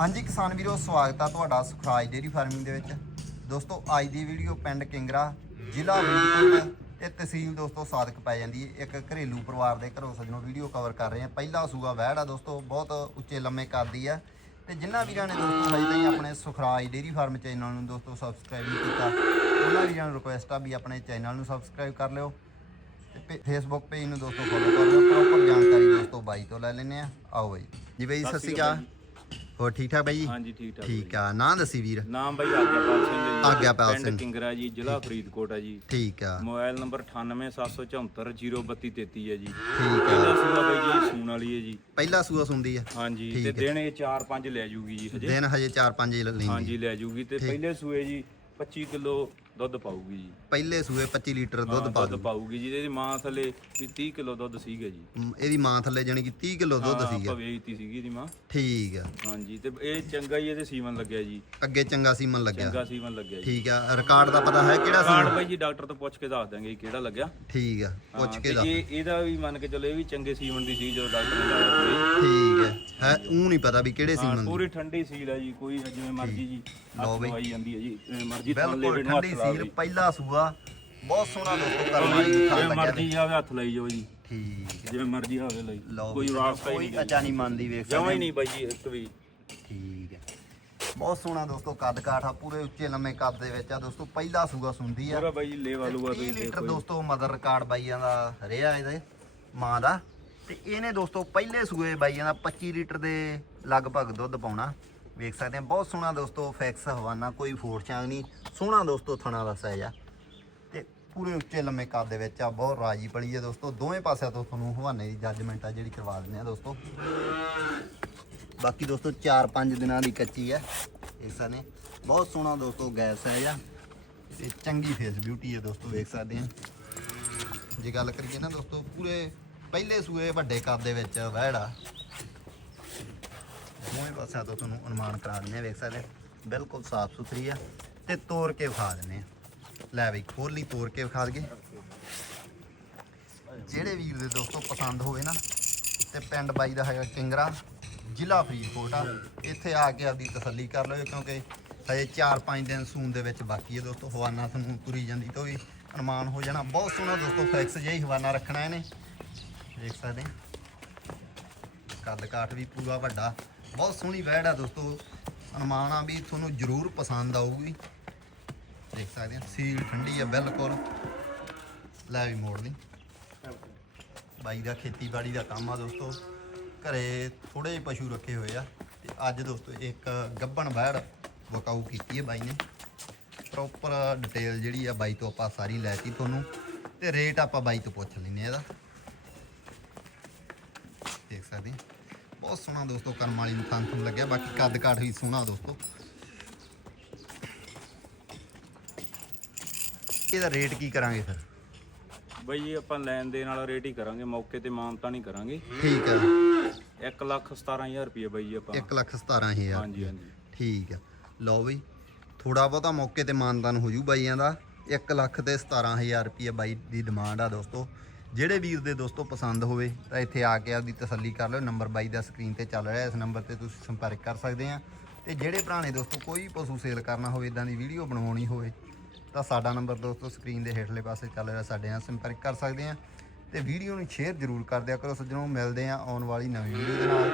ਹਾਂਜੀ ਕਿਸਾਨ ਵੀਰੋ ਸਵਾਗਤ ਆ ਤੁਹਾਡਾ ਸੁਖਰਾਜ ਡੇਰੀ ਫਾਰਮਿੰਗ ਦੇ ਵਿੱਚ। ਦੋਸਤੋ ਅੱਜ ਦੀ ਵੀਡੀਓ ਪਿੰਡ ਕਿੰਗਰਾ ਜ਼ਿਲ੍ਹਾ ਫਰੀਦਕੋਟ ਤੇ ਤਹਿਸੀਲ ਦੋਸਤੋ ਸਾਦਕ ਪੈ ਜਾਂਦੀ ਹੈ। ਇੱਕ ਘਰੇਲੂ ਪਰਿਵਾਰ ਦੇ ਘਰੋਂ ਸੱਜਣੋ ਵੀਡੀਓ ਕਵਰ ਕਰ ਰਹੇ ਹਾਂ। ਪਹਿਲਾ ਸੂਆ ਵਹਿੜ ਆ ਦੋਸਤੋ ਬਹੁਤ ਉੱਚੇ ਲੰਮੇ ਕਰਦੀ ਆ। ਤੇ ਜਿਨ੍ਹਾਂ ਵੀਰਾਂ ਨੇ ਦੋਸਤੋ ਹਜੇ ਤਾਈਂ ਆਪਣੇ ਸੁਖਰਾਜ ਡੇਰੀ ਫਾਰਮ ਚੈਨਲ ਨੂੰ ਦੋਸਤੋ ਸਬਸਕ੍ਰਾਈਬ ਨਹੀਂ ਕੀਤਾ ਉਹਨਾਂ ਵੀਰਾਂ ਨੂੰ ਰਿਕੁਐਸਟ ਆ ਵੀ ਆਪਣੇ ਚੈਨਲ ਨੂੰ ਸਬਸਕ੍ਰਾਈਬ ਕਰ ਲਿਓ। ਤੇ ਫੇਸਬੁੱਕ ਪੇਜ ਨੂੰ ਦੋਸਤੋ ਫੋਲੋ ਕਰ ਲਿਓ। ਪ੍ਰੋਪਰ ਜਾਣਕਾਰੀ ਦੋਸਤੋ ਬਾਈ ਤੋਂ ਲੈ ਲੈਨੇ ਆ ਆਓ ਬਾਈ। ਜੀ ਬਾਈ ਸਤਿ ਸ਼੍ਰੀ ਅਕਾਲ ਹੋਰ ਠੀਕ ਠਾਕ ਬਾਈ ਜੀ? ਹਾਂਜੀ ਠੀਕ ਠਾਕ ਠੀਕ ਆ। ਨਾਂ ਦੱਸੀ ਵੀਰ। ਨਾਮ ਬਾਈ ਆਗਿਆਪਾਲ ਸਿੰਘ ਹੈ ਜੀ। ਆਗਿਆਪਾਲ ਸਿੰਘ। ਪਿੰਡ ਕਿੰਗਰਾ ਜੀ ਜ਼ਿਲ੍ਹਾ ਫਰੀਦਕੋਟ ਹੈ ਜੀ। ਠੀਕ ਆ। ਮੋਬਾਈਲ ਨੰਬਰ 9874403233 ਹੈ ਜੀ। ਠੀਕ ਆ। ਇਹਦਾ ਸੂਆ ਬਾਈ ਜੀ ਸੂਣ ਵਾਲੀ ਹੈ ਜੀ। ਪਹਿਲਾ ਸੂਆ ਸੁੰਦੀ ਆ। ਹਾਂਜੀ ਤੇ ਹੈ। ਦਿਨ ਇਹ 4-5 ਲੈ ਜੂਗੀ ਜੀ ਹਜੇ। ਦਿਨ ਹਜੇ 4-5 ਲੈਂਦੀ ਹਾਂਜੀ ਲੈ ਜੂਗੀ। ਤੇ ਪਹਿਲੇ ਸੂਏ ਜੀ 25 ਕਿਲੋ ਦੁੱਧ ਪਾਊਗੀ ਜੀ। ਪਹਿਲੇ ਸੂਏ 25 ਲੀਟਰ ਦੁੱਧ ਹਾਂ, ਪਾ ਦੁੱਧ ਪਾਊਗੀ ਜੀ ਇਹਦੀ ਮਾਂ ਥੱਲੇ ਵੀ 30 ਕਿਲੋ ਦੁੱਧ ਸੀਗਾ ਜੀ। ਇਹਦੀ ਮਾਂ ਥੱਲੇ ਜਾਣੀ ਕਿ 30 ਕਿਲੋ ਦੁੱਧ ਹਾਂ, ਸੀਗਾ। ਆਪਾਂ ਵੇਚਤੀ ਸੀਗੀ ਇਹਦੀ ਮਾਂ। ਠੀਕ ਆ। ਹਾਂਜੀ ਤੇ ਇਹ ਚੰਗਾ ਹੀ ਇਹਦੇ ਸੀਮਨ ਲੱਗਿਆ ਜੀ। ਅੱਗੇ ਚੰਗਾ ਸੀਮਨ ਲੱਗਿਆ। ਚੰਗਾ ਸੀਮਨ ਲੱਗਿਆ ਜੀ। ਠੀਕ ਆ ਰਿਕਾਰਡ ਦਾ ਪਤਾ ਹੈ ਕਿਹੜਾ ਕਾਰਡ ਸੀਮਨ? ਬਾਈ ਜੀ ਡਾਕਟਰ ਤੋਂ ਪੁੱਛ ਕੇ ਦੱਸ ਦਾਂਗੇ ਜੀ ਕਿਹੜਾ ਲੱਗਿਆ। ਠੀਕ ਆ ਪੁੱਛ ਹਾਂ, ਕੇ ਤੇ ਦੱਸ ਇਹ ਇਹਦਾ ਵੀ ਮੰਨ ਕੇ ਚੱਲੋ ਇਹ ਵੀ ਚੰਗੇ ਸੀਮਨ ਦੀ ਸੀ ਜਦੋਂ ਡਾਕਟਰ ਨੇ ਲਾਇਆ ਸੀ। ਠੀਕ ਹੈ ਹੈ ਉਹ ਨਹੀਂ ਪਤਾ ਵੀ ਕਿਹੜੇ ਹਾਂ ਸੀਮਨ ਦੀ। ਪੂਰੀ ਠੰਡੀ ਸੀਲ ਹੈ ਜੀ ਕੋਈ ਜਿਵੇਂ ਮਰਜ਼ੀ ਜੀ ਲਓ ਬਈ। ਜਾਂਦੀ ਹੈ ਜੀ ਜਿਵੇਂ ਮਰਜ਼ੀ ਥੱਲੇ ਬਿਲਕੁਲ ਵੀ ਨੂੰ ਠੰਡੀ ਹੱਥ ਲਾ ਲਈ ਪਹਿਲਾ ਸੂਆ। ਬਹੁਤ ਸੋਹਣਾ ਦੋਸਤੋ ਕਰਮ ਜਿਵੇਂ ਲੱਗਿਆ ਮਰਜ਼ੀ ਆਵੇ ਹੱਥ ਲਈ ਜਾਓ ਜੀ। ਠੀਕ ਜਿਵੇਂ ਮਰਜ਼ੀ ਆਵੇ ਲਈ। ਲਓ ਕੋਈ ਹੀ ਕੋਈ ਨਹੀਂ ਅਚਾ ਨਹੀਂ ਮੰਨਦੀ ਵੇਖ ਜਮਾ ਸਕਦੇ। ਨਹੀਂ ਬਾਈ ਜੀ ਇੱਕ ਵੀ। ਠੀਕ ਹੈ ਬਹੁਤ ਸੋਹਣਾ ਦੋਸਤੋ ਕੱਦ ਕਾਠ ਆ ਪੂਰੇ ਉੱਚੇ ਲੰਮੇ ਕੱਦ ਦੇ ਵਿੱਚ ਆ ਦੋਸਤੋ ਪਹਿਲਾ ਸੂਆ ਸੁੰਦੀ ਆ। ਪੂਰਾ ਬਾਈ ਜੀ ਲੇਵਾ ਲੂਆ 30 ਤੁਸੀਂ ਲੀਟਰ ਦੇਖੋ ਜੀ। ਦੋਸਤੋ ਮਦਰ ਰਿਕਾਰਡ ਬਾਈਆਂ ਦਾ ਰਿਹਾ ਇਹਦੇ ਮਾਂ ਦਾ। ਤੇ ਇਹਨੇ ਦੋਸਤੋ ਪਹਿਲੇ ਸੂਏ ਬਾਈਆਂ ਦਾ 25 ਲੀਟਰ ਦੇ ਲਗਭਗ ਦੁੱਧ ਪਾਉਣਾ। ਵੇਖ ਸਕਦੇ ਆ ਬਹੁਤ ਸੋਹਣਾ ਦੋਸਤੋ ਫੈਕਸ ਹਵਾਨਾ, ਕੋਈ ਫੋੜ ਚਾਂਗ ਨਹੀਂ, ਸੋਹਣਾ ਦੋਸਤੋ ਥਣਾ ਦਾ ਸਾਈਜ਼ ਆ। ਤੇ ਪੂਰੇ ਉੱਚੇ ਲੰਮੇ ਕੱਦ ਦੇ ਵਿੱਚ ਆ, ਬਹੁਤ ਰਾਜੀ ਪਲੀ ਹੈ ਦੋਸਤੋ, ਦੋਵੇਂ ਪਾਸਿਆਂ ਤੋਂ ਤੁਹਾਨੂੰ ਹਵਾਨੇ ਦੀ ਜੱਜਮੈਂਟ ਆ ਜਿਹੜੀ ਕਰਵਾ ਦਿੰਦੇ ਆ ਦੋਸਤੋ। ਬਾਕੀ ਦੋਸਤੋ 4-5 ਦਿਨਾਂ ਦੀ ਕੱਚੀ ਆ ਇਸ ਨੇ ਬਹੁਤ ਸੋਹਣਾ ਦੋਸਤੋ ਗੈਸ ਹੈ ਆ ਤੇ ਚੰਗੀ ਫੇਸ ਬਿਊਟੀ ਹੈ ਦੋਸਤੋ, ਵੇਖ ਸਕਦੇ ਆ ਜੇ ਗੱਲ ਕਰੀਏ ਨਾ ਦੋਸਤੋ, ਪੂਰੇ ਪਹਿਲੇ ਸੂਏ ਵੱਡੇ ਕੱਦ ਦੇ ਵਿੱਚ ਵਹਿੜਾ ਦੋਵੇਂ ਪਾਸਿਆਂ ਤੋਂ ਤੁਹਾਨੂੰ ਅਨੁਮਾਨ ਕਰਾ ਦਿੰਦੇ ਆ, ਵੇਖ ਸਕਦੇ ਬਿਲਕੁਲ ਸਾਫ਼ ਸੁਥਰੀ ਆ ਤੇ ਤੋੜ ਕੇ ਵਿਖਾ ਦਿੰਦੇ ਆ। ਲੈ ਬਈ ਖੋਲੀ ਤੋੜ ਕੇ ਵਿਖਾ ਦਈਏ। ਜਿਹੜੇ ਵੀਰ ਦੇ ਦੋਸਤੋ ਪਸੰਦ ਹੋਵੇ ਨਾ, ਤੇ ਪਿੰਡ ਬਾਈ ਦਾ ਹੈਗਾ ਕਿੰਗਰਾ, ਜ਼ਿਲ੍ਹਾ ਫਰੀਦਕੋਟ ਆ। ਇੱਥੇ ਆ ਕੇ ਆਪਦੀ ਤਸੱਲੀ ਕਰ ਲਓ, ਕਿਉਂਕਿ ਹਜੇ 4-5 ਦਿਨ ਸੂਨ ਦੇ ਵਿੱਚ ਬਾਕੀ ਹੈ ਦੋਸਤੋ, ਹਵਾਨਾ ਤੁਹਾਨੂੰ ਤੁਰੀ ਜਾਂਦੀ ਤੋਂ ਵੀ ਅਨੁਮਾਨ ਹੋ ਜਾਣਾ। ਬਹੁਤ ਸੋਹਣਾ ਦੋਸਤੋ ਫੈਕਸ ਜਿਹਾ ਹੀ ਹਵਾਨਾ ਰੱਖਣਾ ਇਹਨੇ। ਦੇਖ ਸਕਦੇ ਕੱਦ ਕਾਠ ਵੀ ਪੂਰਾ ਵੱਡਾ। ਬਹੁਤ ਸੋਹਣੀ ਵੈੜ ਆ ਦੋਸਤੋ। ਅਨੁਮਾਨ ਆ ਵੀ ਤੁਹਾਨੂੰ ਜ਼ਰੂਰ ਪਸੰਦ ਆਊਗੀ। ਦੇਖ ਸਕਦੇ ਆ, ਸੀਲ ਠੰਡੀ ਆ ਬਿਲਕੁਲ। ਲੈ ਵੀ ਮੋੜ ਲਈ। ਬਾਈ ਦਾ ਖੇਤੀਬਾੜੀ ਦਾ ਕੰਮ ਆ ਦੋਸਤੋ। ਘਰੇ ਥੋੜੇ ਜਿਹੇ ਪਸ਼ੂ ਰੱਖੇ ਹੋਏ ਆ। ਤੇ ਅੱਜ ਦੋਸਤੋ ਇੱਕ ਗੱਬਣ ਵੈੜ ਵਕਾਊ ਕੀਤੀ ਹੈ ਬਾਈ ਨੇ। ਪ੍ਰੋਪਰ ਡਿਟੇਲ ਜਿਹੜੀ ਆ ਬਾਈ ਤੋਂ ਆਪਾਂ ਸਾਰੀ ਲੈਤੀ ਤੁਹਾਨੂੰ। ਤੇ ਰੇਟ ਆਪਾਂ ਬਾਈ ਤੋਂ ਪੁੱਛ ਲੈਨੇ ਆ ਇਹਦਾ। ਦੇਖ ਸਕਦੇ ਆ। ਬਹੁਤ ਸੋਹਣਾ ਦੋਸਤੋ ਕਰਮ ਵਾਲੀ ਨੂੰ ਥਾਂ ਤੁਹਾਨੂੰ ਲੱਗਿਆ। ਬਾਕੀ ਕੱਦ ਕਾਠ ਵੀ ਸੋਹਣਾ ਦੋਸਤੋ। ਇਹਦਾ ਰੇਟ ਕੀ ਕਰਾਂਗੇ ਫਿਰ? ਬਾਈ ਜੀ ਆਪਾਂ ਲੈਣ ਦੇਣ ਵਾਲਾ ਰੇਟ ਹੀ ਕਰਾਂਗੇ। ਮੌਕੇ ਤੇ ਮਾਨਤਾ ਨਹੀਂ ਕਰਾਂਗੇ। ਠੀਕ ਆ। 1 ਲੱਖ 17000 ਰੁਪਏ ਬਾਈ ਜੀ ਆਪਾਂ। 1 ਲੱਖ 17000 ਹਾਂਜੀ ਹਾਂਜੀ। ਠੀਕ ਆ। ਲਓ ਬਈ ਥੋੜਾ ਬਹੁਤਾ ਮੌਕੇ ਤੇ ਮਾਨਦਾਨ ਹੋ ਜੂ ਬਾਈਆਂ ਦਾ। 1 ਲੱਖ ਤੇ 17000 ਰੁਪਏ ਬਾਈ ਦੀ ਡਿਮਾਂਡ ਆ ਦੋਸਤੋ। ਜਿਹੜੇ ਵੀਰ ਦੇ ਦੋਸਤੋ ਪਸੰਦ ਹੋਵੇ ਤਾਂ ਇੱਥੇ ਆ ਕੇ ਆਪਦੀ ਤਸੱਲੀ ਕਰ ਲਿਓ ਨੰਬਰ ਬਾਈ ਦਾ ਸਕਰੀਨ ਤੇ ਚੱਲ ਰਿਹਾ, ਇਸ ਨੰਬਰ ਤੇ ਤੁਸੀਂ ਸੰਪਰਕ ਕਰ ਸਕਦੇ ਆ। ਤੇ ਜਿਹੜੇ ਭਰਾ ਨੇ ਦੋਸਤੋ, ਕੋਈ ਪਸ਼ੂ ਸੇਲ ਕਰਨਾ ਹੋਵੇ ਇਦਾਂ ਦੀ ਵੀਡੀਓ ਬਣਾਉਣੀ ਹੋਵੇ, ਤਾਂ ਸਾਡਾ ਨੰਬਰ ਦੋਸਤੋ ਸਕਰੀਨ ਦੇ ਹੇਠਲੇ ਪਾਸੇ ਚੱਲ ਰਿਹਾ, ਸਾਡੇ ਨਾਲ ਸੰਪਰਕ ਕਰ ਸਕਦੇ ਆ। ਤੇ ਵੀਡੀਓ ਨੂੰ ਸ਼ੇਅਰ ਜ਼ਰੂਰ ਕਰ ਦਿਆ ਕਰੋ ਸੱਜਣੋ, ਮਿਲਦੇ ਆ ਆਉਣ ਵਾਲੀ ਨਵੀਂ ਵੀਡੀਓ ਦੇ ਨਾਲ।